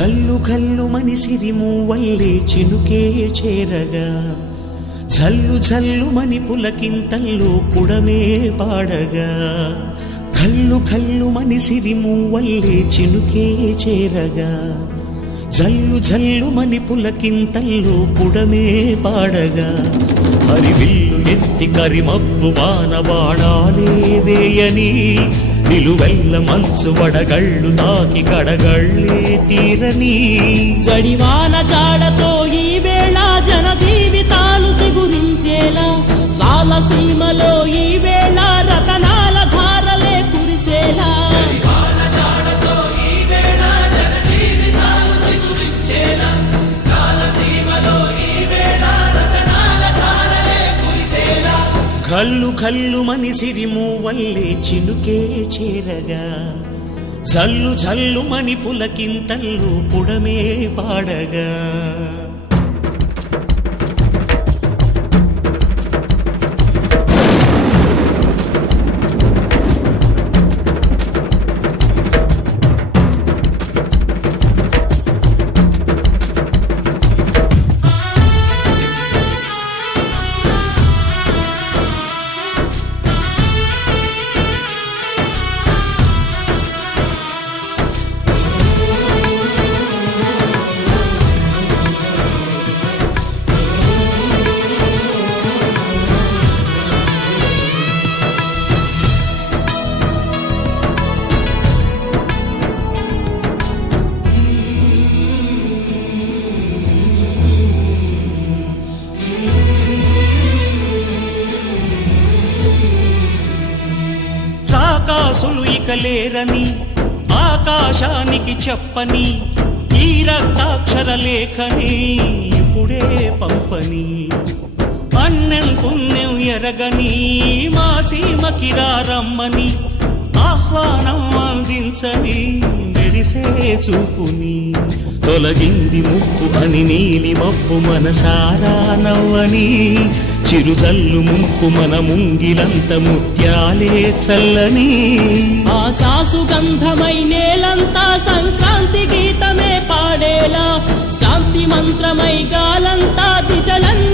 కల్లు కల్లు మనిసిరి మూవల్లే చినుకే చేరగా జల్లు జల్లు మని పులకింతల్లో పుడమే పాడగా కల్లు కల్లు మనిసిరి మూవల్లే చినుకే చేరగా జల్లు జల్లు మని పులకింతల్లో పుడమే పాడగా హరివిల్లు ఎత్తి కరిమబ్బు వాన బాణాలే వేయని నిలువెల్ల మంచు వడగళ్ళు తాకి కడగళ్ళే తీరని జడివాన జాడతో ఈ వేళ జన జీవితాలు చిగురించేలా రాలసీమలో ఈ వేళ రతనాల ధారలే కురిసేలా కల్లు కల్లు మనిసిరి మూవల్లే చినుకే చేరగా జల్లు జల్లు మని పులకింతల్లు పుడమే పాడగా రాకాసులు ఇక లేరని ఆకాశానికి చెప్పని ఈ రక్తాక్షర లేఖని ఇప్పుడే పంపని అన్నం పుణ్యం ఎరగని మా సీమకి రమ్మని ఆహ్వానం అందించని మెరిసే చూపుని తొలగింది ముప్పు అని నీలి మప్పు మనసారా నవ్వని చిరుజల్లు ముంపు మన ముంగిలంత ముత్యాలే చల్లని ఆశాసు గంధమై నేలంతా సంక్రాంతి గీతమే పాడేలా శాంతి మంత్రమై గాలంతా దిశలంతా